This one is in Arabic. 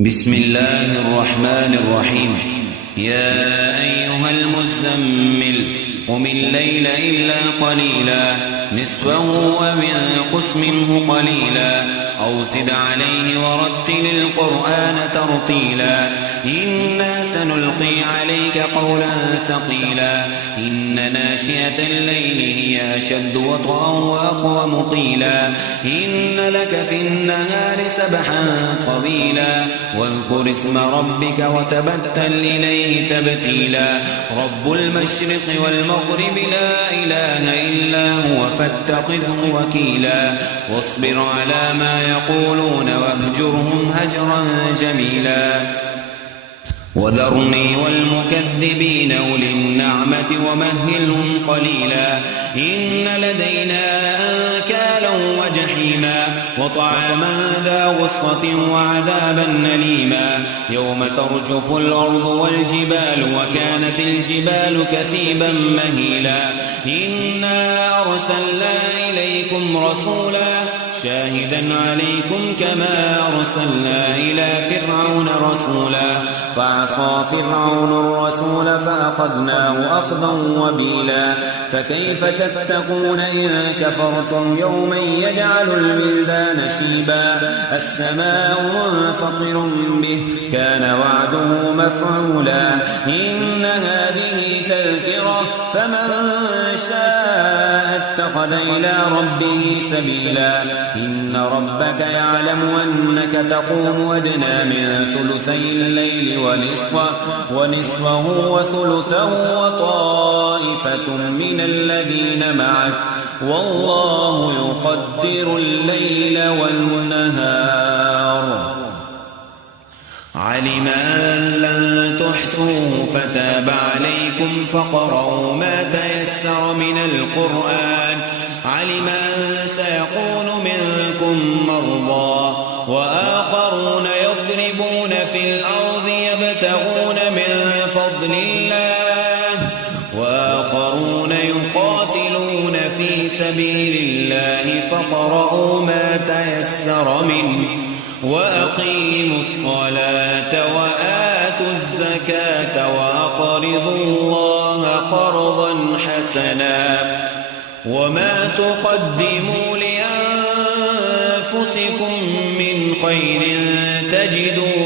بسم الله الرحمن الرحيم. يا أيها المزمل قم الليل إلا قليلا نصفه وانقص منه قليلا أو زد عليه ورتل القرآن ترتيلا إنا سنلقي عليك قولا ثقيلا إن ناشئة الليل هي أشد وطئا وأقوم قيلا إن لك في النهار سبحا طويلا واذكر اسم ربك وتبتل إليه تبتيلا رب المشرق والمغرب لا إله إلا هو فاتخذه وكيلا واصبر على ما يقولون واهجرهم هجرا جميلا وذرني والمكذبين أولي النعمة ومهلهم قليلا إن لدينا أنكالا وجحيما وطعاما ذا غصة وعذابا أليما يوم ترجف الأرض والجبال وكانت الجبال كثيبا مهيلا إنا أرسلنا إليكم رسولا شاهدا عليكم كما أرسلنا إلى فرعون رسولا فعصى فرعون الرسول فأخذناه أخذا وبيلا فكيف تتقون إن كفرتم يوما يجعل الولدان شيبا السماء منفطر به كان وعده مفعولا إن هذه تذكرة فمن شاء اتخذ إلى ربه سبيلا إن ربك يعلم أنك تقوم أدنى من ثلثي الليل ونصفه وثلثه وطائفة من الذين معك والله يقدر الليل والنهار علم أن لن تحصوه فتاب عليكم فقرأوا ما تيسر من القرآن علم أن سيكون منكم مرضى وآخرون يضربون في الأرض يبتغون من فضل الله وآخرون يقاتلون في سبيل الله فقرأوا ما تيسر منه وأقيموا الصلاة وآتوا الزكاة وأقرضوا الله قرضا حسنا وما تقدموا لأنفسكم من خير تجدوه